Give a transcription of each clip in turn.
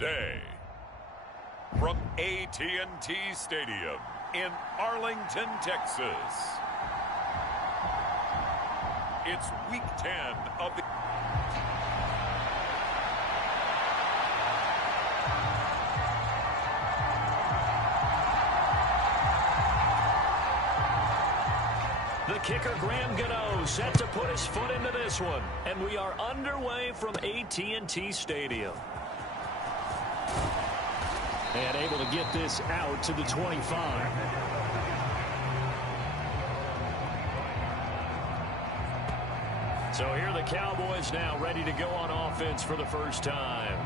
day. From AT&T Stadium in Arlington, Texas, it's Week 10 of the... The kicker, Graham Gano, set to put his foot into this one. And we are underway from AT&T Stadium. And able to get this out to the 25. So here are the Cowboys now ready to go on offense for the first time.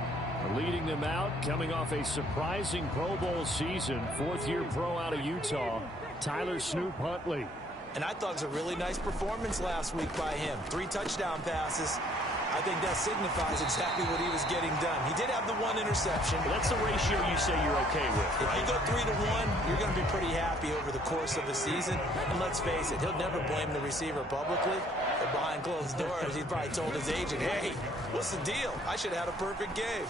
Leading them out, coming off a surprising Pro Bowl season. Fourth-year pro out of Utah, Tyler Snoop Huntley. And I thought it was a really nice performance last week by him. 3 touchdown passes. I think that signifies exactly what he was getting done. He did have the 1 interception. Well, that's the ratio you say you're okay with, right? If you go 3-to-1, you're going to be pretty happy over the course of the season. And let's face it, he'll never blame the receiver publicly. But behind closed doors, he probably told his agent, hey, what's the deal? I should have had a perfect game.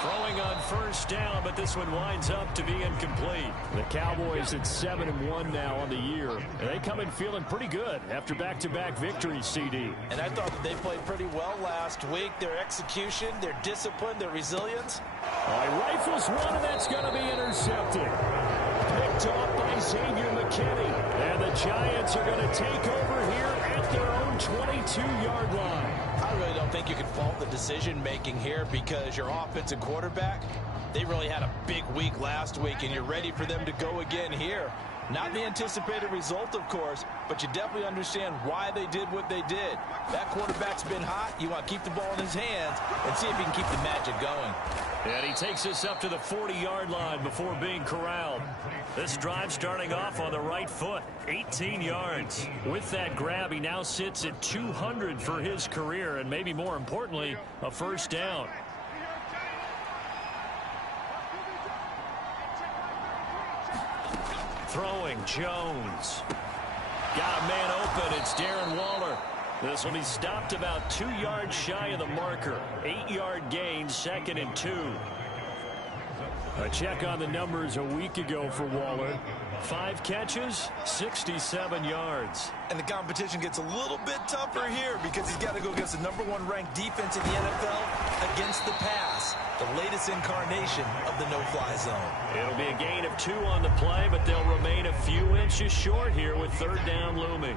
Throwing on first down, but this one winds up to be incomplete. The Cowboys at 7-1 now on the year. And they come in feeling pretty good after back-to-back victories, CD. And I thought that they played pretty well last week. Their execution, their discipline, their resilience. Oh, he rifles one, and that's going to be intercepted. Picked off by Xavier McKinney. And the Giants are going to take over here at their own 22-yard line. I really don't think you can fault the decision-making here because your offensive quarterback, they really had a big week last week, and you're ready for them to go again here. Not the anticipated result, of course, but you definitely understand why they did what they did. That quarterback's been hot. You want to keep the ball in his hands and see if he can keep the magic going. And he takes us up to the 40-yard line before being corralled. This drive starting off on the right foot, 18 yards. With that grab, he now sits at 200 for his career, and maybe more importantly, a first down. Throwing, Jones. Got a man open. It's Darren Waller. This will be stopped about 2 yards shy of the marker. 8-yard gain, 2nd and 2. A check on the numbers a week ago for Waller. 5 catches, 67 yards. And the competition gets a little bit tougher here because he's got to go against the #1 ranked defense in the NFL against the pass, the latest incarnation of the no-fly zone. It'll be a gain of 2 on the play, but they'll remain a few inches short here with 3rd down looming.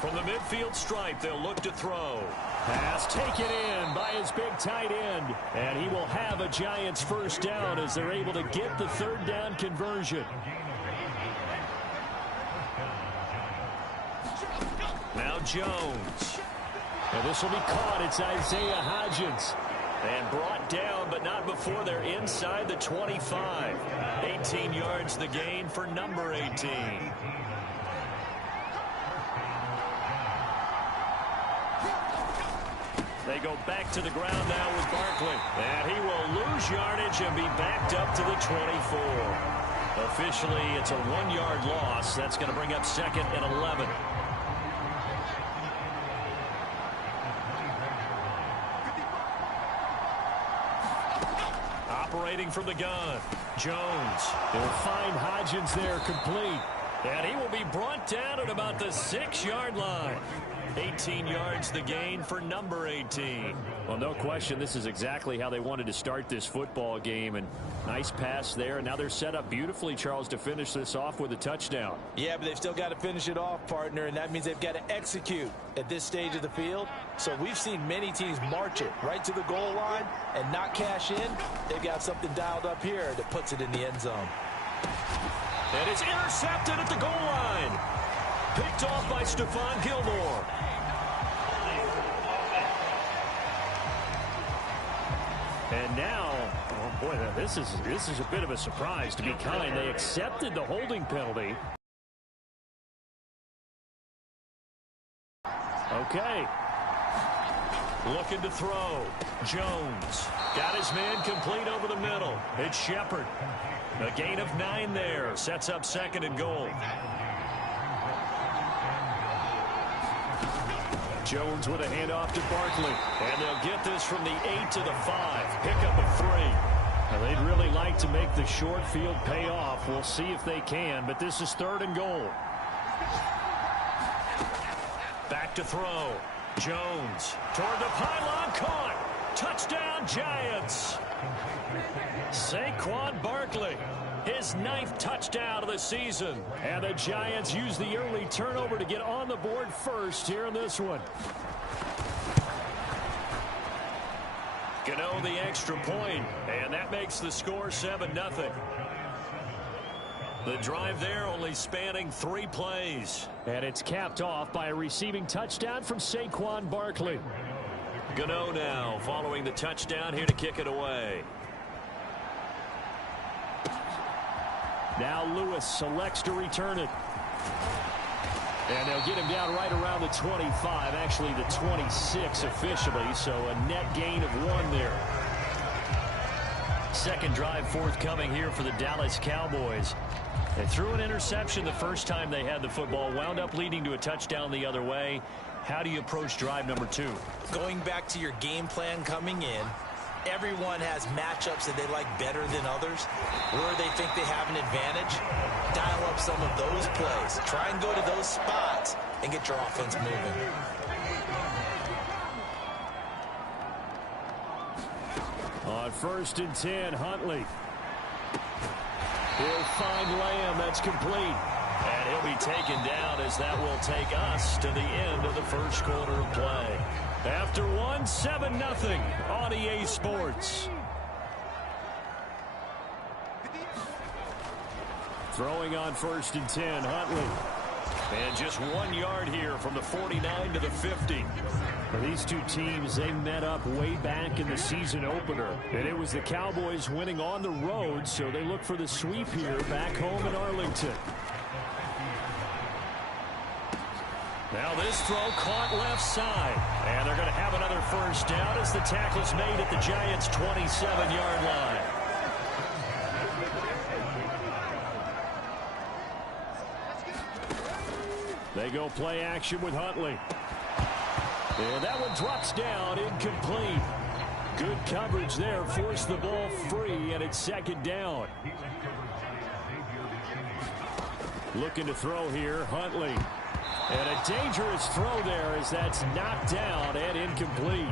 From the midfield stripe, they'll look to throw. Pass taken in by his big tight end. And he will have a Giants first down as they're able to get the 3rd down conversion. Now Jones. And this will be caught. It's Isaiah Hodgins. And brought down, but not before they're inside the 25. 18 yards the gain for number 18. They go back to the ground now with Barkley. And he will lose yardage and be backed up to the 24. Officially, it's a 1-yard loss. That's going to bring up 2nd and 11. Operating from the gun, Jones. He'll find Hodgins there complete. And he will be brought down at about the 6-yard line. 18 yards the gain for number 18. Well, no question, this is exactly how they wanted to start this football game. And nice pass there. And now they're set up beautifully, Charles, to finish this off with a touchdown. Yeah, but they've still got to finish it off, partner. And that means they've got to execute at this stage of the field. So we've seen many teams march it right to the goal line and not cash in. They've got something dialed up here that puts it in the end zone. And it's intercepted at the goal line. Picked off by Stephon Gilmore. And now, oh boy, this is a bit of a surprise, to be kind. They accepted the holding penalty. Okay. Looking to throw. Jones. Got his man complete over the middle. It's Shepard. A gain of 9 there. Sets up 2nd and goal. Jones with a handoff to Barkley. And they'll get this from the 8 to the 5. Pickup of 3. Now, they'd really like to make the short field pay off. We'll see if they can, but this is 3rd and goal. Back to throw. Jones toward the pylon, caught. Touchdown, Giants. Saquon Barkley, his 9th touchdown of the season. And the Giants use the early turnover to get on the board first here in this one. Gano the extra point, and that makes the score 7-0. The drive there only spanning 3 plays. And it's capped off by a receiving touchdown from Saquon Barkley. Gano now following the touchdown here to kick it away. Now Lewis selects to return it. And they'll get him down right around the 25, actually the 26 officially, so a net gain of 1 there. Second drive forthcoming here for the Dallas Cowboys. They threw an interception the first time they had the football, wound up leading to a touchdown the other way. How do you approach drive number 2? Going back to your game plan coming in, everyone has matchups that they like better than others, where they think they have an advantage. Dial up some of those plays. Try and go to those spots and get your offense moving. On 1st and 10, Huntley. He'll find Lamb. That's complete. And he'll be taken down as that will take us to the end of the first quarter of play. After 1, 7-0 on EA Sports. Throwing on 1st and 10, Huntley. And just 1 yard here from the 49 to the 50. For these two teams, they met up way back in the season opener. And it was the Cowboys winning on the road, so they look for the sweep here back home in Arlington. Now this throw caught left side. And they're going to have another first down as the tackle's made at the Giants' 27-yard line. They go play action with Huntley. And that one drops down, incomplete. Good coverage there, forced the ball free, and it's 2nd down. Looking to throw here, Huntley. And a dangerous throw there as that's knocked down and incomplete.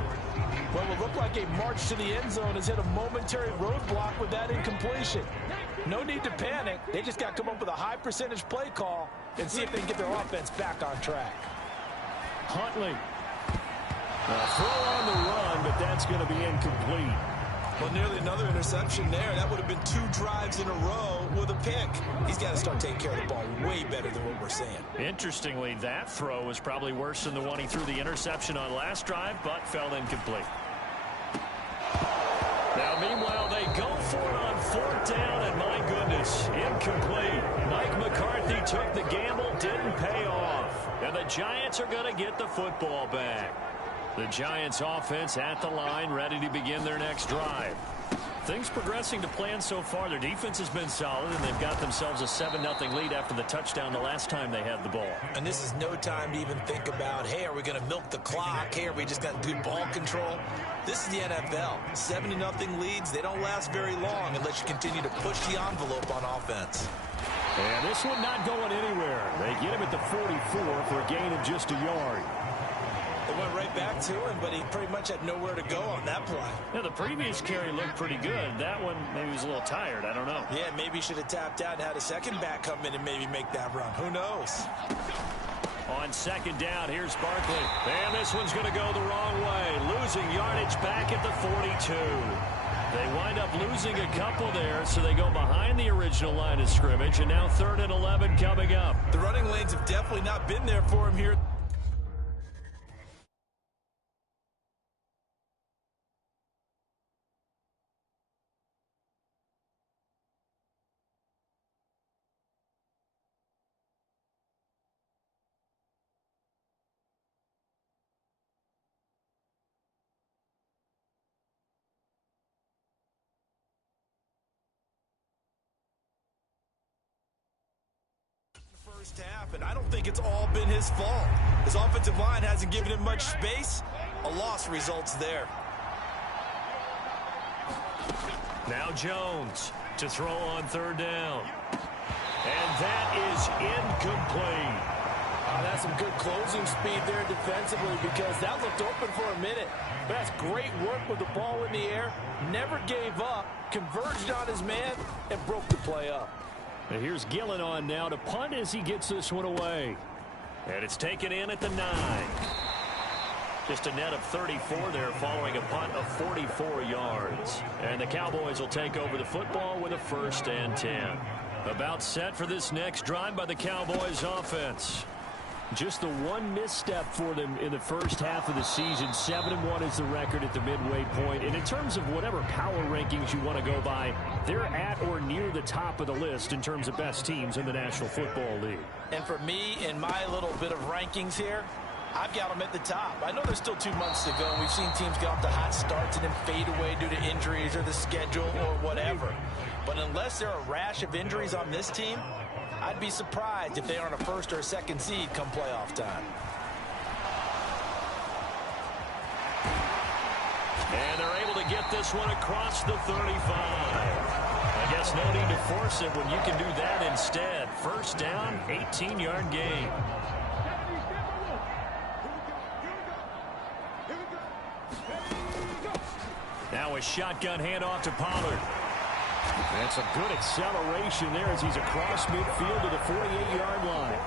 Well, it looked like a march to the end zone has hit a momentary roadblock with that incompletion. No need to panic. They just got to come up with a high percentage play call and see if they can get their offense back on track. Huntley. A throw on the run, but that's going to be incomplete. Well, nearly another interception there. That would have been 2 drives in a row with a pick. He's got to start taking care of the ball way better than what we're saying. Interestingly, that throw was probably worse than the one he threw the interception on last drive, but fell incomplete. Now, meanwhile, they go for it on 4th down, and my goodness, incomplete. Mike McCarthy took the gamble, didn't pay off. And the Giants are going to get the football back. The Giants offense at the line, ready to begin their next drive. Things progressing to plan so far. Their defense has been solid, and they've got themselves a 7-0 lead after the touchdown the last time they had the ball. And this is no time to even think about, hey, are we going to milk the clock? Hey, are we just got good ball control? This is the NFL. 70-0 leads, they don't last very long unless you continue to push the envelope on offense. And this one not going anywhere. They get him at the 44 for a gain of just a yard. They went right back to him, but he pretty much had nowhere to go on that play. Yeah, the previous carry looked pretty good. That one, maybe he was a little tired. I don't know. Yeah, maybe he should have tapped out and had a second back come in and maybe make that run. Who knows? On 2nd down, here's Barkley. And this one's going to go the wrong way. Losing yardage back at the 42. They wind up losing a couple there, so they go behind the original line of scrimmage, and now 3rd and 11 coming up. The running lanes have definitely not been there for him here. first half, and I don't think it's all been his fault. His offensive line hasn't given him much space. A loss results there. Now Jones to throw on third down. And that is incomplete. That's some good closing speed there defensively because that looked open for a minute. But that's great work with the ball in the air. Never gave up, converged on his man, and broke the play up. And here's Gillen on now to punt as he gets this one away. And it's taken in at the 9. Just a net of 34 there following a punt of 44 yards. And the Cowboys will take over the football with a 1st and 10. About set for this next drive by the Cowboys offense. Just the one misstep for them in the first half of the season. 7-1 is the record at the midway point. And in terms of whatever power rankings you want to go by, they're at or near the top of the list in terms of best teams in the National Football League. And for me, in my little bit of rankings here, I've got them at the top. I know there's still 2 months to go, and we've seen teams get off to hot starts and then fade away due to injuries or the schedule or whatever. But unless there are a rash of injuries on this team, I'd be surprised if they aren't a 1st or 2nd seed come playoff time. And they're able to get this one across the 35. I guess no need to force it when you can do that instead. 1st down, 18-yard gain. Now a shotgun handoff to Pollard. That's a good acceleration there as he's across midfield to the 48-yard line.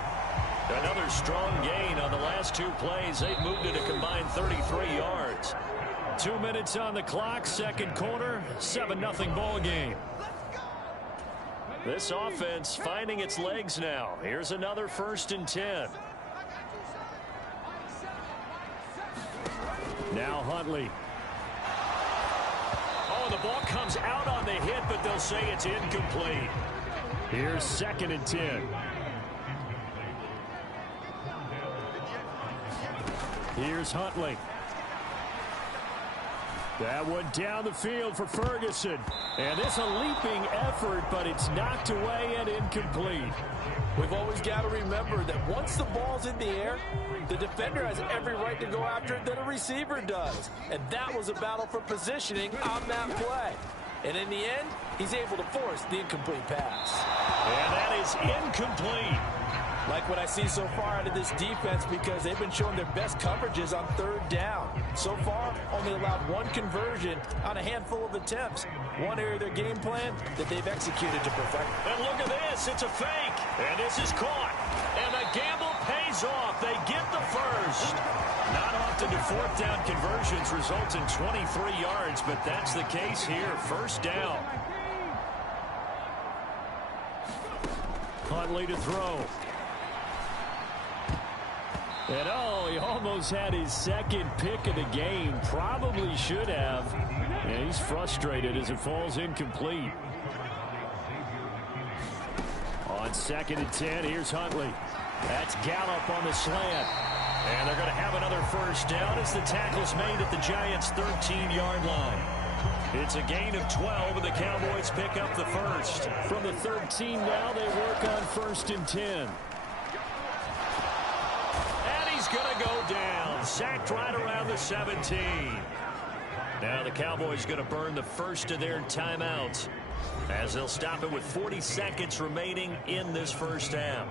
Another strong gain on the last 2 plays. They've moved it a combined 33 yards. 2 minutes on the clock, 2nd quarter, 7-0 ball game. This offense finding its legs now. Here's another 1st and 10. Now Huntley. The ball comes out on the hit, but they'll say it's incomplete. Here's 2nd and 10. Here's Huntley. That one down the field for Ferguson. And it's a leaping effort, but it's knocked away and incomplete. We've always got to remember that once the ball's in the air, the defender has every right to go after it that a receiver does. And that was a battle for positioning on that play. And in the end, he's able to force the incomplete pass. And that is incomplete. Like what I see so far out of this defense because they've been showing their best coverages on 3rd down. So far, only allowed 1 conversion on a handful of attempts. One area of their game plan that they've executed to perfection. And look at this. It's a fake. And this is caught. And the gamble pays off. They get the 1st. Not often do 4th down conversions result in 23 yards, but that's the case here. 1st down. Huntley to throw. And he almost had his 2nd pick of the game. Probably should have. And he's frustrated as it falls incomplete. On 2nd and 10, here's Huntley. That's Gallup on the slant. And they're going to have another 1st down as the tackle's made at the Giants' 13-yard line. It's a gain of 12, and the Cowboys pick up the 1st. From the 13 now, they work on 1st and 10. Going to go down. Sacked right around the 17. Now the Cowboys going to burn the 1st of their timeouts as they'll stop it with 40 seconds remaining in this 1st half.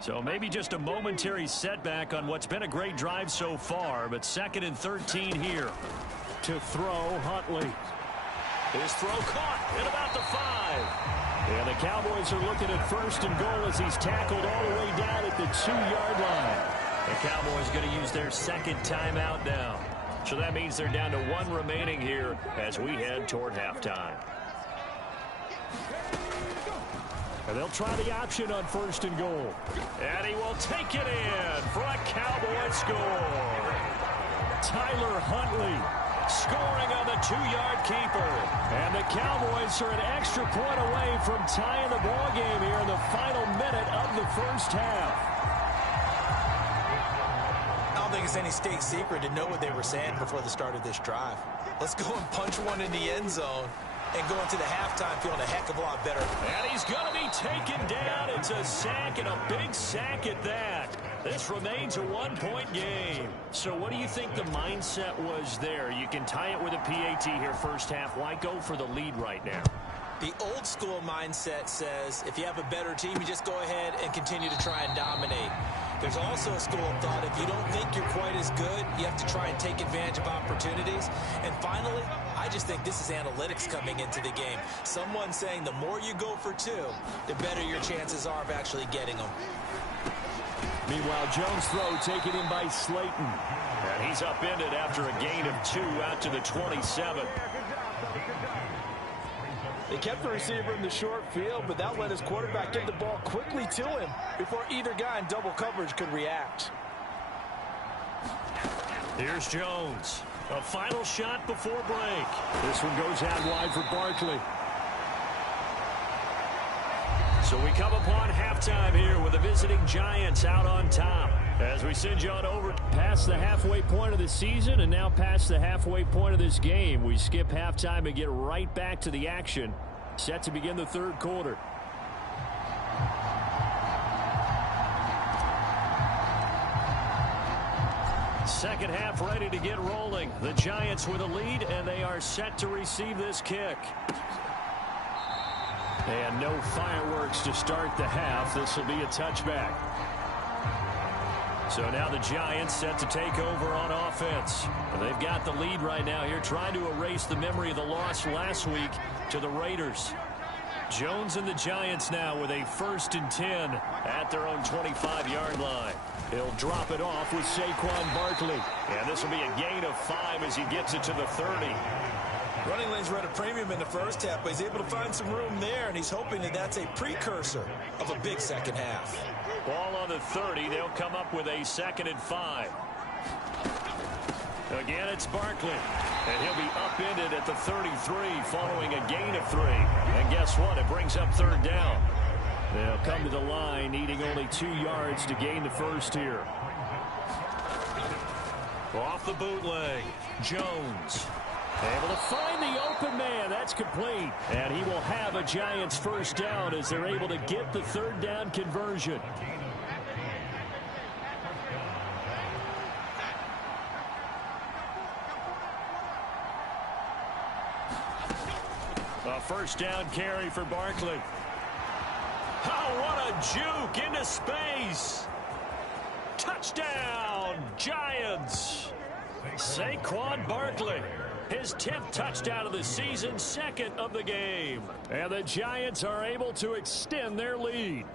So maybe just a momentary setback on what's been a great drive so far, but 2nd and 13 here. To throw, Huntley. His throw caught at about the 5. And the Cowboys are looking at 1st and goal as he's tackled all the way down at the 2-yard line. The Cowboys going to use their 2nd timeout now. So that means they're down to 1 remaining here as we head toward halftime. And they'll try the option on 1st and goal. And he will take it in for a Cowboy score. Tyler Huntley scoring on the 2-yard keeper. And the Cowboys are an extra point away from tying the ball game here in the final minute of the 1st half. I don't think it's any state secret to know what they were saying before the start of this drive. Let's go and punch one in the end zone and go into the halftime feeling a heck of a lot better. And he's going to be taken down. It's a sack, and a big sack at that. This remains a one-point game. So what do you think the mindset was there? You can tie it with a PAT here first half. Why go for the lead right now? The old school mindset says if you have a better team, you just go ahead and continue to try and dominate. There's also a school of thought, if you don't think you're quite as good, you have to try and take advantage of opportunities. And finally, I just think this is analytics coming into the game. Someone saying the more you go for two, the better your chances are of actually getting them. Meanwhile, Jones' throw taken in by Slayton. And he's upended after a gain of 2 out to the 27. They kept the receiver in the short field, but that let his quarterback get the ball quickly to him before either guy in double coverage could react. Here's Jones. A final shot before break. This one goes out wide for Barkley. So we come upon halftime here with the visiting Giants out on top. As we send you on over past the halfway point of the season and now past the halfway point of this game, we skip halftime and get right back to the action. Set to begin the third quarter. Second half ready to get rolling. The Giants with a lead, and they are set to receive this kick. And no fireworks to start the half. This will be a touchback. So now the Giants set to take over on offense. They've got the lead right now here, trying to erase the memory of the loss last week to the Raiders. Jones and the Giants now with a 1st and 10 at their own 25-yard line. He'll drop it off with Saquon Barkley. And this will be a gain of 5 as he gets it to the 30. Running lanes were at a premium in the first half, but he's able to find some room there, and he's hoping that that's a precursor of a big second half. Ball on the 30. They'll come up with a 2nd and 5. Again, it's Barkley. And he'll be upended at the 33 following a gain of 3. And guess what? It brings up 3rd down. They'll come to the line needing only 2 yards to gain the first here. Off the bootleg, Jones. Able to find the open man. That's complete. And he will have a Giants first down as they're able to get the 3rd down conversion. A first down carry for Barkley. Oh, what a juke into space. Touchdown, Giants. Saquon Barkley. His 10th touchdown of the season, 2nd of the game. And the Giants are able to extend their lead.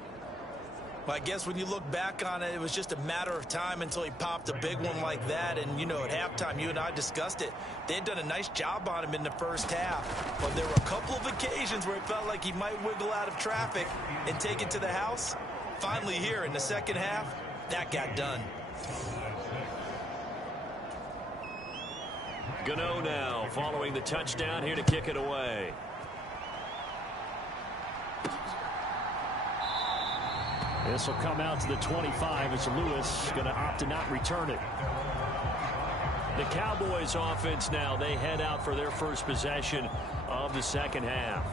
Well, I guess when you look back on it, it was just a matter of time until he popped a big one like that. And, you know, at halftime, you and I discussed it. They had done a nice job on him in the first half. But there were a couple of occasions where it felt like he might wiggle out of traffic and take it to the house. Finally here in the second half, that got done. Gano now following the touchdown here to kick it away. This will come out to the 25 as Lewis going to opt to not return it. The Cowboys offense now, they head out for their first possession of the second half.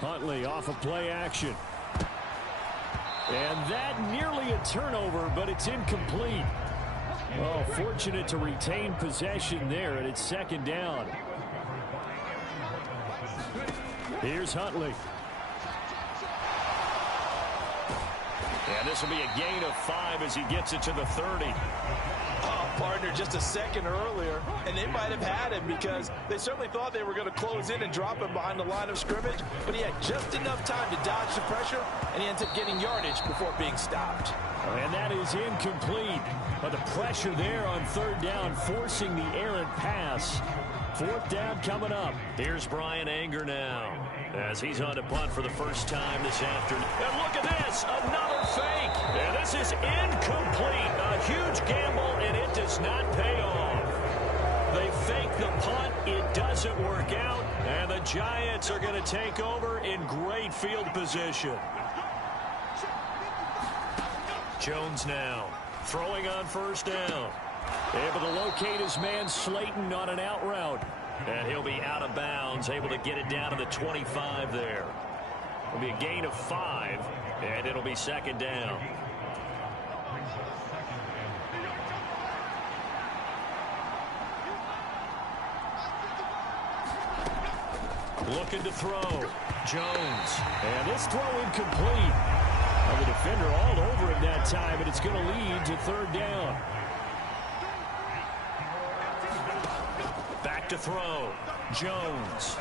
Huntley off of play action. And that nearly a turnover, but it's incomplete. Oh, fortunate to retain possession there, and it's 2nd down. Here's Huntley. And this will be a gain of 5 as he gets it to the 30. Oh, partner, just a second earlier, and they might have had him because they certainly thought they were going to close in and drop him behind the line of scrimmage, but he had just enough time to dodge the pressure, and he ends up getting yardage before being stopped. And that is incomplete. But the pressure there on 3rd down, forcing the errant pass. 4th down coming up. Here's Brian Anger now as he's on to punt for the first time this afternoon. And look at this, another fake. And this is incomplete. A huge gamble, and it does not pay off. They fake the punt. It doesn't work out. And the Giants are going to take over in great field position. Jones now throwing on first down. Able to locate his man Slayton on an out route. And he'll be out of bounds, able to get it down to the 25 there. It'll be a gain of 5, and it'll be second down. Looking to throw. Jones. And this throw incomplete. Well, the defender all over him that time, and it's going to lead to third down. Back to throw. Jones.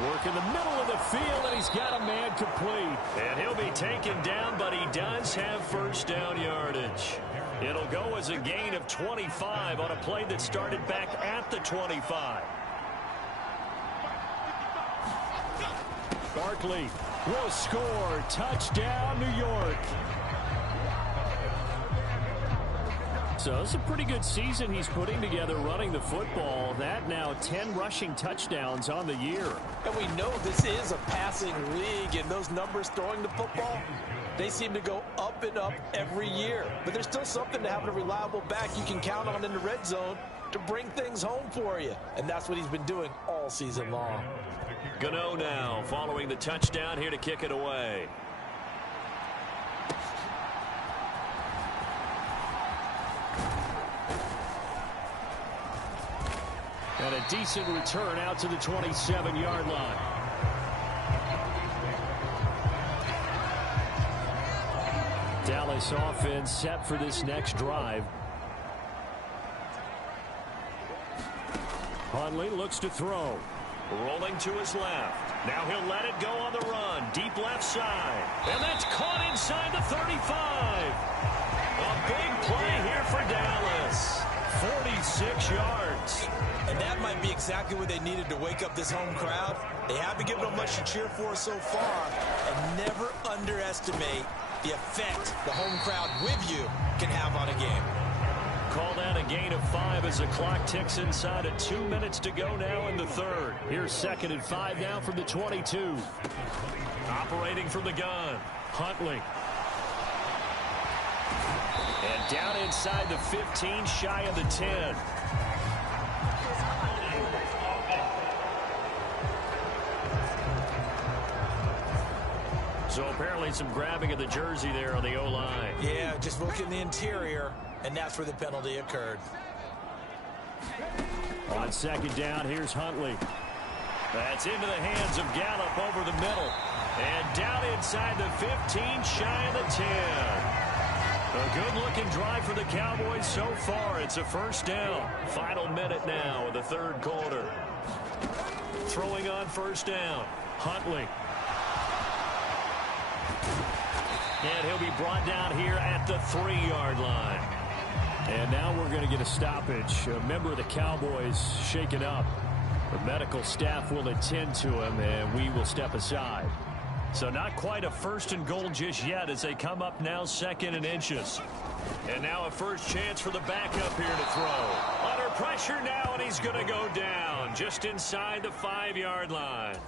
Work in the middle of the field, and he's got a man complete. And he'll be taken down, but he does have first down yardage. It'll go as a gain of 25 on a play that started back at the 25. Barkley will score. Touchdown, New York. So it's a pretty good season he's putting together running the football. That now 10 rushing touchdowns on the year. And we know this is a passing league, and those numbers throwing the football, they seem to go up and up every year. But there's still something to having a reliable back you can count on in the red zone to bring things home for you. And that's what he's been doing all season long. Gano now following the touchdown here to kick it away. And a decent return out to the 27-yard line. Dallas offense set for this next drive. Huntley looks to throw. Rolling to his left. Now he'll let it go on the run. Deep left side. And that's caught inside the 35. A big play here for Dallas. 46 yards. And that might be exactly what they needed to wake up this home crowd. They haven't given them much to cheer for so far. And never underestimate the effect the home crowd with you can have on a game. Call that a gain of 5 as the clock ticks inside of 2 minutes to go now in the third. Here's 2nd and 5 now from the 22. Operating from the gun. Huntley. And down inside the 15, shy of the 10. So apparently some grabbing of the jersey there on the O-line. Yeah, just look in the interior, and that's where the penalty occurred. On second down, here's Huntley. That's into the hands of Gallup over the middle. And down inside the 15, shy of the 10. A good-looking drive for the Cowboys so far. It's a first down. Final minute now of the third quarter. Throwing on first down. Huntley. And he'll be brought down here at the 3-yard line. And now we're going to get a stoppage. A member of the Cowboys shaken up. The medical staff will attend to him, and we will step aside. So not quite a 1st and goal just yet as they come up now 2nd and inches. And now a first chance for the backup here to throw. Under pressure now, and he's going to go down just inside the 5-yard line.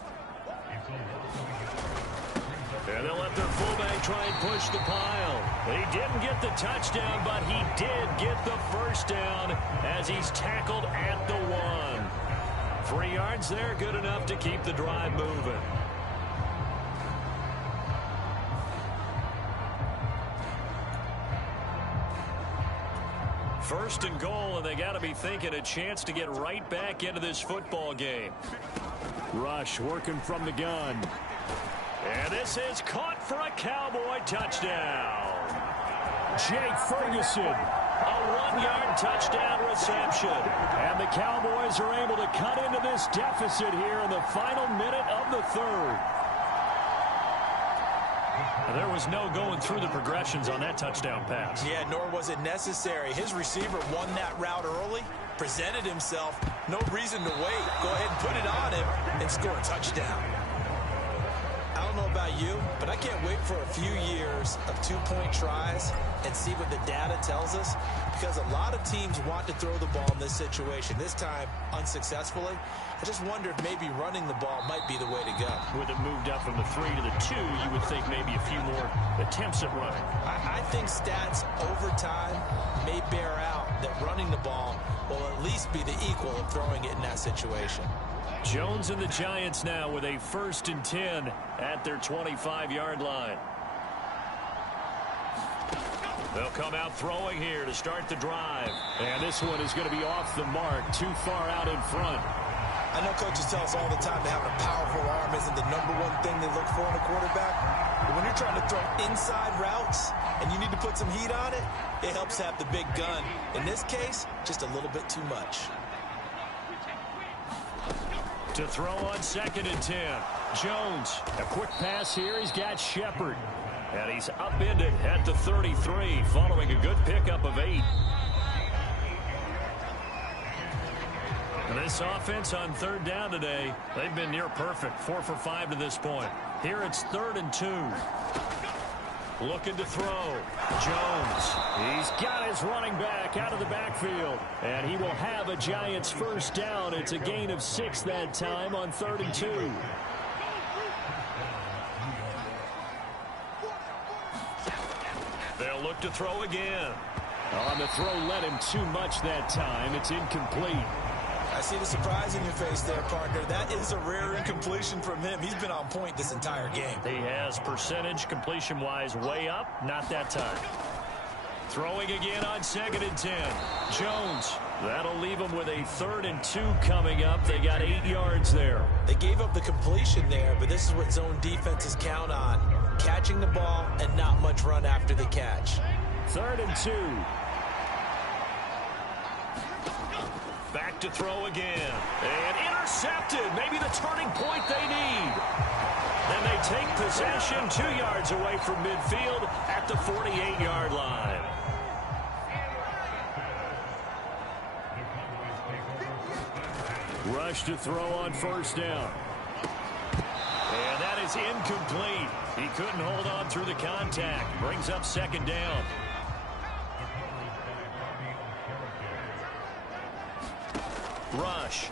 And they'll let their fullback try and push the pile. He didn't get the touchdown, but he did get the first down as he's tackled at the 1. 3 yards there, good enough to keep the drive moving. First and goal, and they got to be thinking a chance to get right back into this football game. Rush working from the gun. And this is caught for a Cowboy touchdown. Jake Ferguson. A 1-yard touchdown reception. And the Cowboys are able to cut into this deficit here in the final minute of the third. There was no going through the progressions on that touchdown pass. Yeah, nor was it necessary. His receiver won that route early, presented himself. No reason to wait. Go ahead and put it on him and score a touchdown. I don't don't know about you, but I can't wait for a few years of two-point tries and see what the data tells us, because a lot of teams want to throw the ball in this situation, this time unsuccessfully. I just wonder if maybe running the ball might be the way to go. With it moved up from the 3 to the 2, you would think maybe a few more attempts at running. I think stats over time may bear out that running the ball will at least be the equal of throwing it in that situation. Jones and the Giants now with a 1st and 10 at their 25-yard line. They'll come out throwing here to start the drive. And this one is going to be off the mark, too far out in front. I know coaches tell us all the time that having a powerful arm isn't the #1 thing they look for in a quarterback. But when you're trying to throw inside routes and you need to put some heat on it, it helps have the big gun. In this case, just a little bit too much. To throw on 2nd and 10. Jones, a quick pass here. He's got Shepard. And he's upended at the 33, following a good pickup of 8. And this offense on 3rd down today, they've been near perfect. 4 for 5 to this point. Here it's 3rd and 2. Looking to throw. Jones. He's got his running back out of the backfield. And he will have a Giants 1st down. It's a gain of 6 that time on 3rd and 2. They'll look to throw again. On the throw, led him too much that time. It's incomplete. I see the surprise in your face there, partner. That is a rare incompletion from him. He's been on point this entire game. He has percentage completion-wise way up. Not that time. Throwing again on 2nd and 10. Jones. That'll leave him with a 3rd and 2 coming up. They got 8 yards there. They gave up the completion there, but this is what zone defenses count on. Catching the ball and not much run after the catch. 3rd and 2. Back to throw again. And intercepted. Maybe the turning point they need. Then they take possession 2 yards away from midfield at the 48-yard line. Rush to throw on 1st down. And that is incomplete. He couldn't hold on through the contact. Brings up 2nd down. Rush.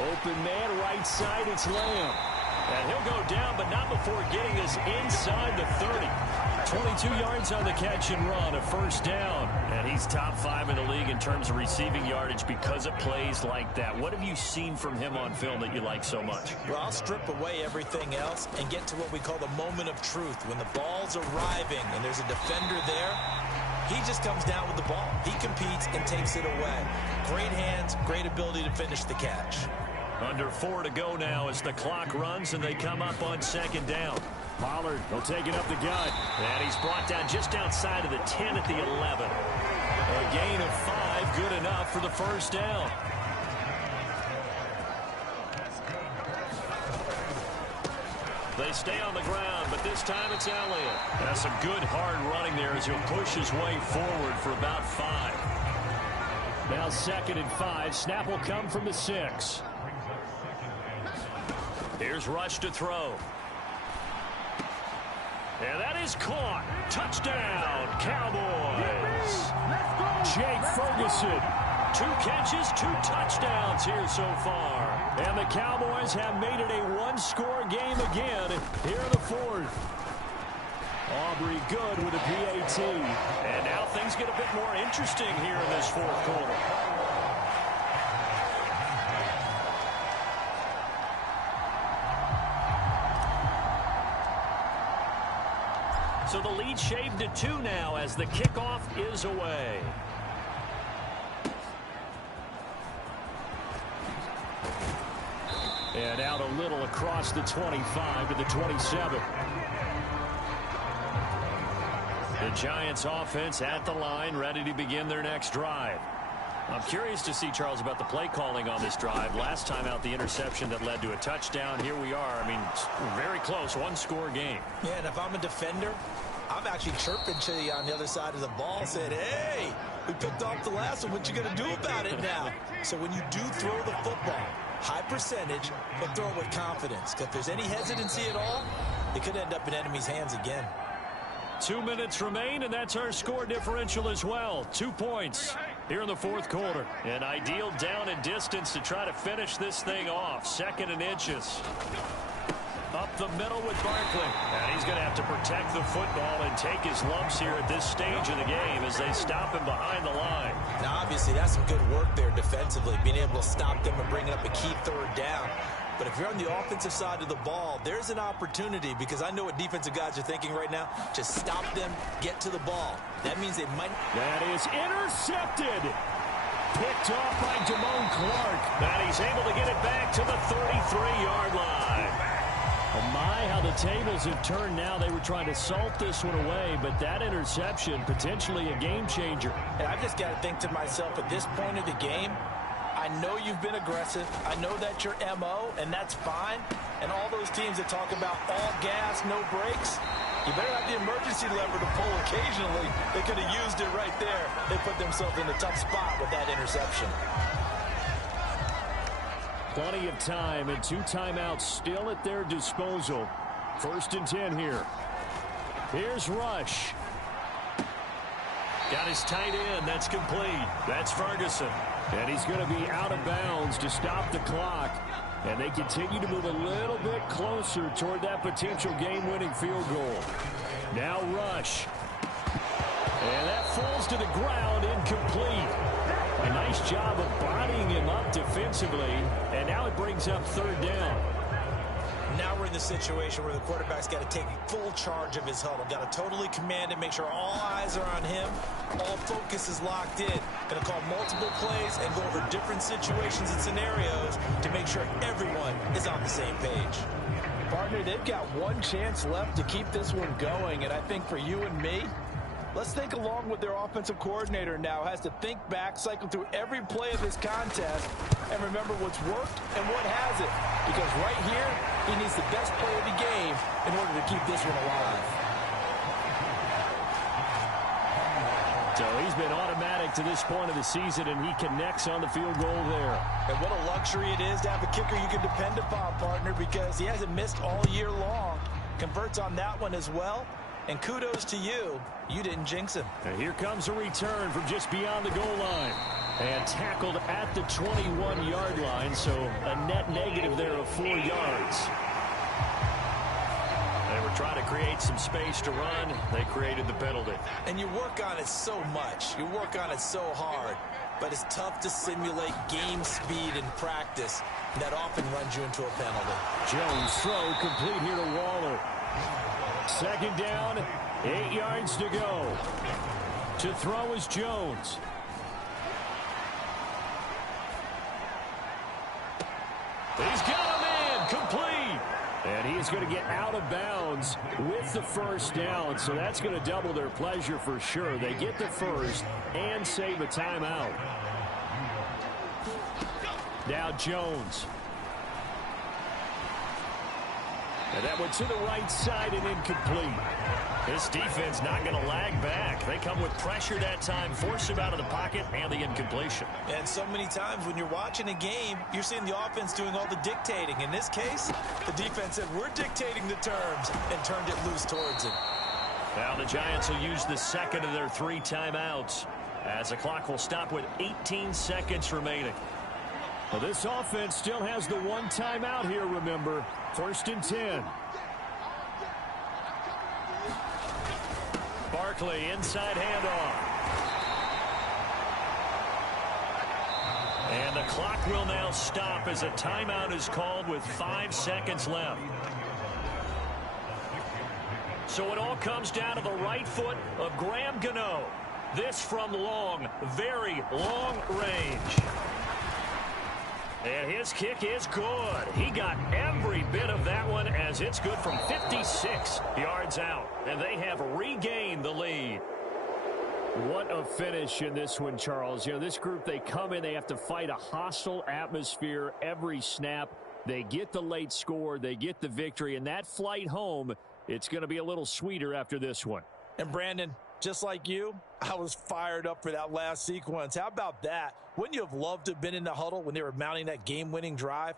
Open man, right side, it's Lamb. And he'll go down, but not before getting this inside the 30. 22 yards on the catch and run, a 1st down. And he's top 5 in the league in terms of receiving yardage because of plays like that. What have you seen from him on film that you like so much? Well, I'll strip away everything else and get to what we call the moment of truth. When the ball's arriving and there's a defender there, he just comes down with the ball. He competes and takes it away. Great hands, great ability to finish the catch. Under 4 to go now as the clock runs and they come up on 2nd down. Pollard will take it up the gut. And he's brought down just outside of the 10 at the 11. A gain of 5, good enough for the 1st down. They stay on the ground, but this time it's Elliott. That's some good hard running there as he'll push his way forward for about 5. Now 2nd and 5. Snap will come from the 6. Here's Rush to throw. And that is caught. Touchdown, Cowboys. Jake Ferguson. 2 catches, 2 touchdowns here so far. And the Cowboys have made it a 1-score game again here in the 4th. Aubrey good with a PAT. And now things get a bit more interesting here in this 4th quarter. So the lead shaved to 2 now as the kickoff is away. And out a little across the 25 to the 27. The Giants offense at the line, ready to begin their next drive. I'm curious to see, Charles, about the play calling on this drive. Last time out, the interception that led to a touchdown. Here we are. I mean, very close, 1-score game. Yeah, and if I'm a defender, I'm actually chirping to you on the other side of the ball, saying, hey, we picked off the last one. What you going to do about it now? So when you do throw the football, high percentage, but throw it with confidence. Because if there's any hesitancy at all, it could end up in enemy's hands again. 2 minutes remain, and that's our score differential as well. 2 points here in the fourth quarter. An ideal down and distance to try to finish this thing off. 2nd and inches. Up the middle with Barkley. And he's going to have to protect the football and take his lumps here at this stage of the game as they stop him behind the line. Now, obviously, that's some good work there defensively, being able to stop them and bringing up a key 3rd down. But if you're on the offensive side of the ball, there's an opportunity, because I know what defensive guys are thinking right now. Just stop them, get to the ball. That means they might... That is intercepted. Picked off by Damone Clark. And he's able to get it back to the 33-yard line. Oh my, how the tables have turned now. They were trying to salt this one away, but that interception, potentially a game changer. And I've just got to think to myself, at this point of the game, I know you've been aggressive. I know that's your MO, and that's fine. And all those teams that talk about all gas, no brakes, you better have the emergency lever to pull occasionally. They could have used it right there. They put themselves in a tough spot with that interception. Plenty of time and 2 timeouts still at their disposal. 1st and 10 here. Here's Rush. Got his tight end. That's complete. That's Ferguson. And he's going to be out of bounds to stop the clock. And they continue to move a little bit closer toward that potential game-winning field goal. Now Rush. And that falls to the ground, incomplete. A nice job of bodying him up defensively. And now it brings up 3rd down. Now we're in the situation where the quarterback's got to take full charge of his huddle. Got to totally command it, make sure all eyes are on him. All focus is locked in. Going to call multiple plays and go over different situations and scenarios to make sure everyone is on the same page. Partner, they've got 1 chance left to keep this one going, and I think for you and me, let's think along with their offensive coordinator now. Has to think back, cycle through every play of this contest, and remember what's worked and what hasn't. Because right here, he needs the best play of the game in order to keep this one alive. So he's been automatic to this point of the season, and he connects on the field goal there. And what a luxury it is to have a kicker you can depend upon, partner, because he hasn't missed all year long. Converts on that one as well. And kudos to you. You didn't jinx him. And here comes a return from just beyond the goal line. And tackled at the 21-yard line, so a net negative there of 4 yards. They were trying to create some space to run. They created the penalty. And you work on it so much. You work on it so hard. But it's tough to simulate game speed in practice. And that often runs you into a penalty. Jones throw complete here to Waller. 2nd down, 8 yards to go. To throw is Jones. He's got a man, complete. And he is going to get out of bounds with the 1st down. So that's going to double their pleasure for sure. They get the 1st and save a timeout. Now Jones. And that one to the right side and incomplete. This defense not going to lag back. They come with pressure that time, force him out of the pocket, and the incompletion. And so many times when you're watching a game, you're seeing the offense doing all the dictating. In this case, the defense said, we're dictating the terms, and turned it loose towards him. Now the Giants will use the 2nd of their 3 timeouts, as the clock will stop with 18 seconds remaining. Well, this offense still has the 1 timeout here, remember. 1st and 10. Barkley, inside handoff. And the clock will now stop as a timeout is called with 5 seconds left. So it all comes down to the right foot of Graham Gano. This from long, very long range. And his kick is good. He got every bit of that one as it's good from 56 yards out. And they have regained the lead. What a finish in this one, Charles. You know, this group, they come in, they have to fight a hostile atmosphere every snap. They get the late score, they get the victory, and that flight home, it's going to be a little sweeter after this one. And Brandon, just like you, I was fired up for that last sequence. How about that? Wouldn't you have loved to have been in the huddle when they were mounting that game-winning drive?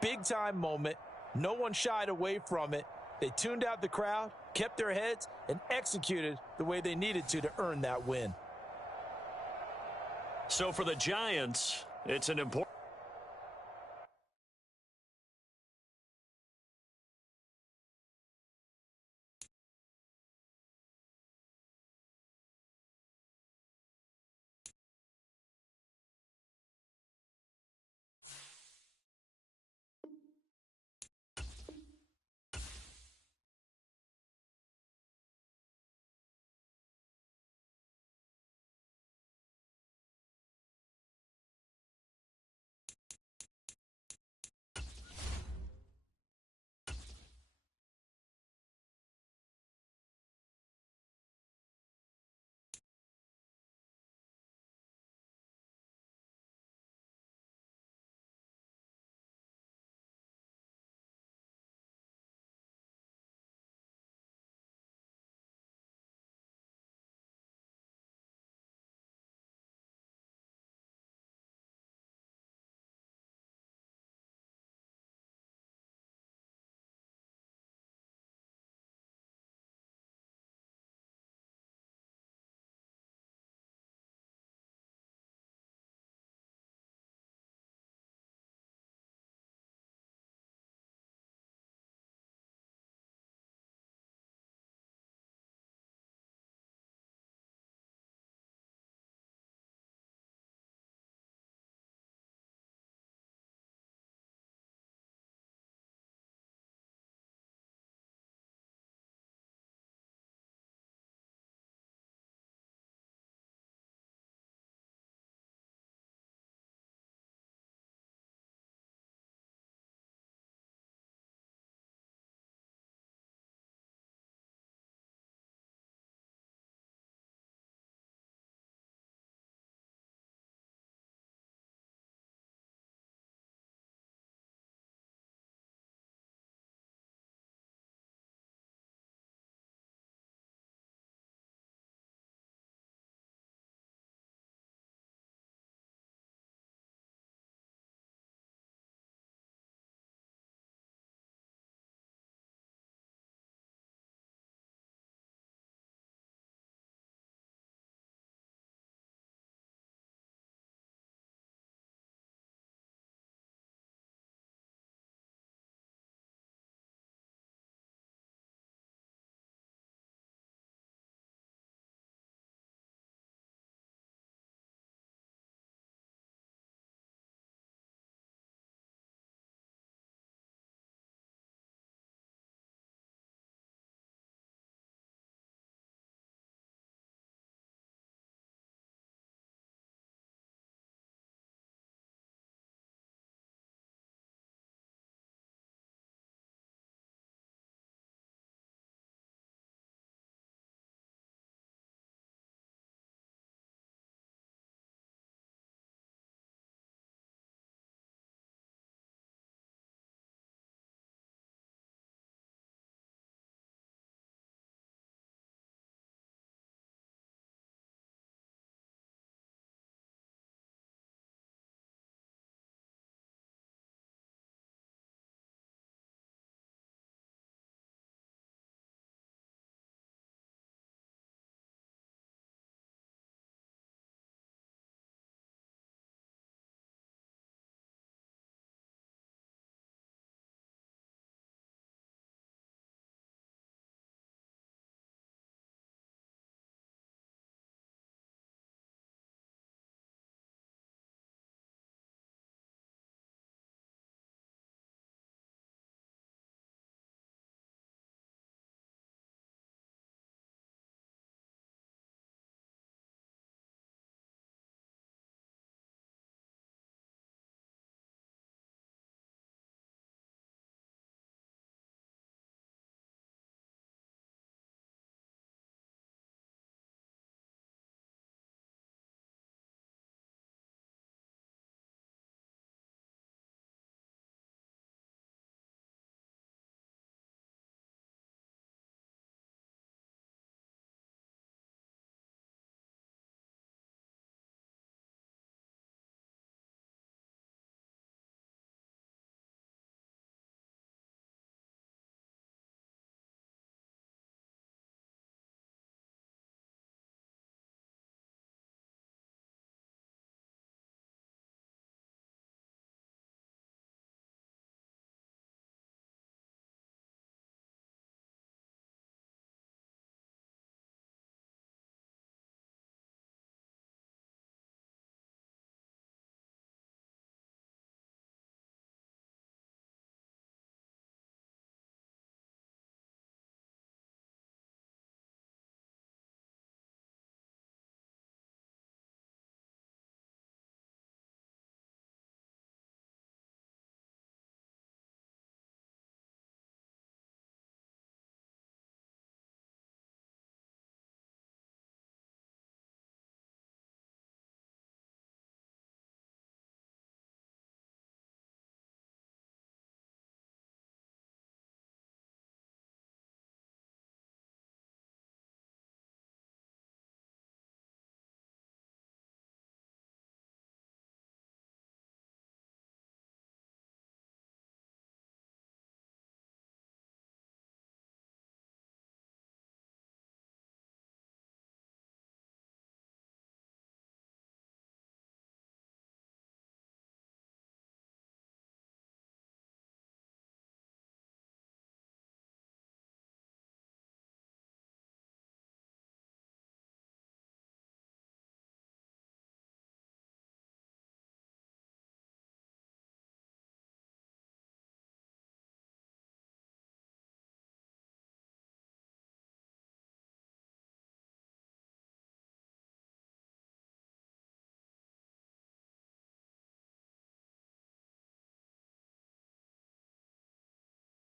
big-time moment. No one shied away from it. They tuned out the crowd, kept their heads, and executed the way they needed to earn that win. So for the Giants, it's an important